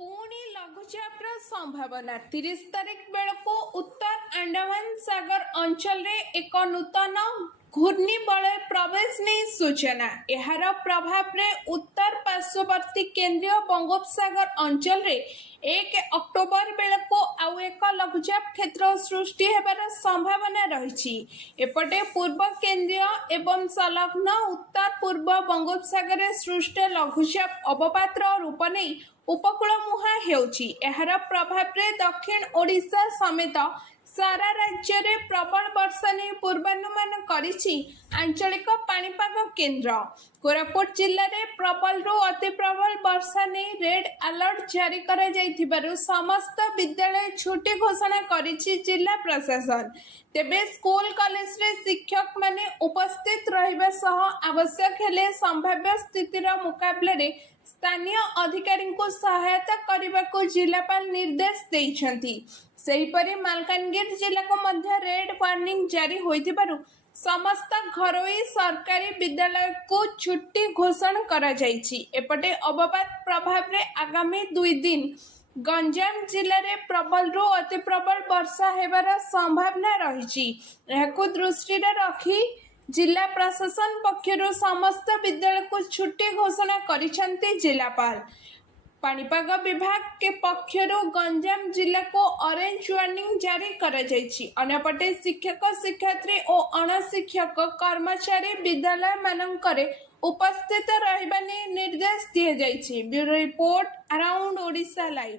पुणी लघुचाप संभावना 30 तारीख बेलू उत्तर अंडमान सागर अंचल रे एक नूतन घूर्णिबलय प्रवेश नहीं सूचना। यार प्रभाव रे उत्तर पार्श्ववर्ती केंद्रीय बंगोपसागर अंचल रे 1 अक्टोबर बेलू आउ एक लघुचाप क्षेत्र सृष्टि हेबार संभावना रही। एपटे पूर्व केंद्रीय एवं संलग्न उत्तर पूर्व बंगोपसागर सृष्ट लघुचाप अवपातर रूप नहीं उपकूल मुहां हेउछि। एहार प्रभाव रे दक्षिण ओडिशा समेत सारा राज्य रे प्रबल वर्षा नहीं पूर्वानुमान करिछि आंचलिक पाणीपाग केन्द्र। कोरापुट जिल्ला रे प्रबल रु अति प्रबल वर्षा नहीं रेड अलर्ट जारी करा जाइथिबारु समस्त विद्यालय छुट्टी घोषणा करिछि जिला प्रशासन। तेबे स्कूल कॉलेज रे शिक्षक माने उपस्थित रहिबा सह आवश्यक हेले संभाव्य स्थितिर मुकाबला रे स्थानीय अधिकारी को सहायता करने को जिलापाल निर्देश देइछंती। सेहीपरि मालकानगिरी जिला को मध्य रेड वार्निंग जारी होइथिबारु समस्त घरोई सरकारी विद्यालय को छुट्टी घोषणा करा जाइछि। एपटे अवपात प्रभाव रे आगामी 2 दिन गंजाम जिले में प्रबल रु अति प्रबल वर्षा हेबार संभावना रही। एहाकु दृष्टि रखी जिला प्रशासन पक्षर समस्त विद्यालय को छुट्टी घोषणा करिसेंती जिलापाल। पाणीपाग विभाग के पक्षर गंजाम जिला को ऑरेंज वार्निंग जारी करा जाइछि। अन्यपटे शिक्षक शिक्षयित्री और अणशिक्षक कर्मचारी विद्यालय मानकरे उपस्थित रहिबा निर्देश दिया जाइछि। Bureau report around Odisha live.